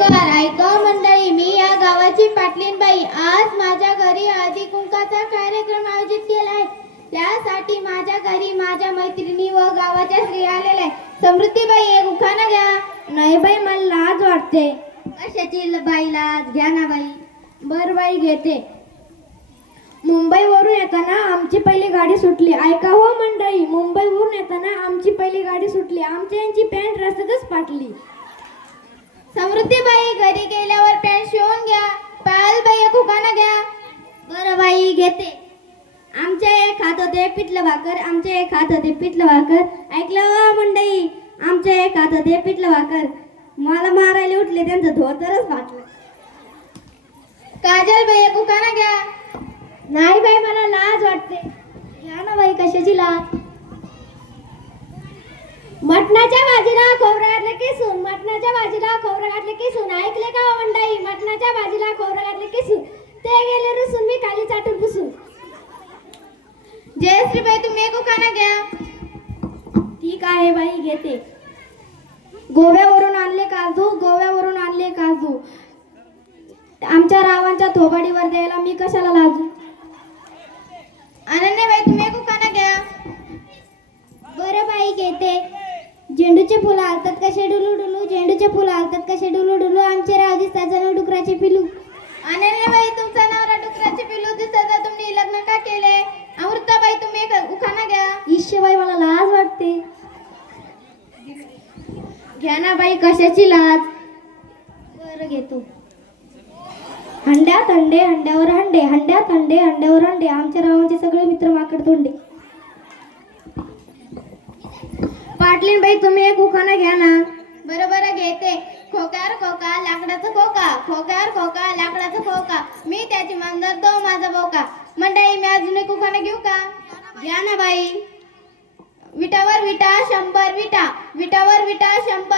नमस्कार. ऐका मंडळी, मी या गावाची पाटलीनबाई. आज माझ्या घरी हळदी कुंकाचा कार्यक्रम आयोजित केला आहे. त्यासाठी माझ्या घरी माझ्या मैत्रिणी व गावाच्या स्त्रिया आलेल्या आहेत. समृद्धीबाई, एक उखाणा घ्या. नाही बाई, मला लाज वाटते. कशाची बाई लाज? घ्या ना बाई. बर बाई, घेते. मुंबईवरून येताना आमची पहिली गाडी सुटली. ऐका हो मंडळी, मुंबईवरून येताना आमची पहिली गाडी सुटली. आमच्या यांची पॅन्ट रस्त्यातच फाटली. समृद्धीबाई, घरी गेल्यावर पॅन्ट शिवून घ्या. पायलबाई, एक उखाणा घ्या. बरं बाई, घेते. आमच्या एक खात होते पिठलं भाकर, आमच्या एक खात होते पिठलं भाकर. ऐकलं हो मंडळी, आमच्या एक खात होते पिठलं भाकर. मला मारायला उठले, त्यांचं धोतरच फाटलं. काजलबाई, एक उखाणा घ्या. नाही बाई, मला लाज वाटते. घ्या ना बाई, कशाची लाज? मटणाच्या भाजीला खोबरं घातलं किसून, मटणाच्या भाजीला खोबरं घातलं किसून. ऐकले का हो मंडळी? मटणाच्या भाजीला खोबरं घातलं किसून, ते गेले रुसून, मी खाली चाटून पुसून. जयश्रीबाई, तुम्ही एक उखाणा घ्या. ठीक आहे बाई, घेते. गोव्यावरून आणले काजू, गोव्यावरून आणले काजू. आमच्या रावांच्या थोबाडीवर द्यायला मी कशाला लाजू? अनन्याबाई, तुम्ही एक उखाणा घ्या. बरं बाई, घेते. झेंडूचे फुलं हालतात कसे डुलू डुलू, झेंडूचे फुलं हालतात कसे डुलू डुलू. आमचे राव दिसतात जणू डुकराचे पिलू. अनन्याबाई, तुमचा नवरा डुकराचे पिलू दिसतात, तुम्ही लग्न का केले? अमृताबाई, तुम्ही एक उखाणा घ्या. ईश्वबाई, मला लाज वाटते. घ्या ना बाई, कशाची लाज? बरं, घेतो. हंड्यात हंडे, हंड्यावर हंडे, हंड्यात हंडे, हंड्यावर हंडे. आमच्या रावांचे सगळे मित्र माकड तोंडे. पाटलीनबाई, तुम्ही एक उखाणा घ्या ना. बरोबर, घेते. खोक्यावर खोका, लाकडाचा खोका, खोक्यावर खोका, लाकडाचा खोका. मी त्याची मांजर, तो माझा बोका. मंडळी, मी अजून एक उखाणा घेऊ का? घ्या ना बाई. विटावर विटा, 100 विटा. विटावर विटा, 100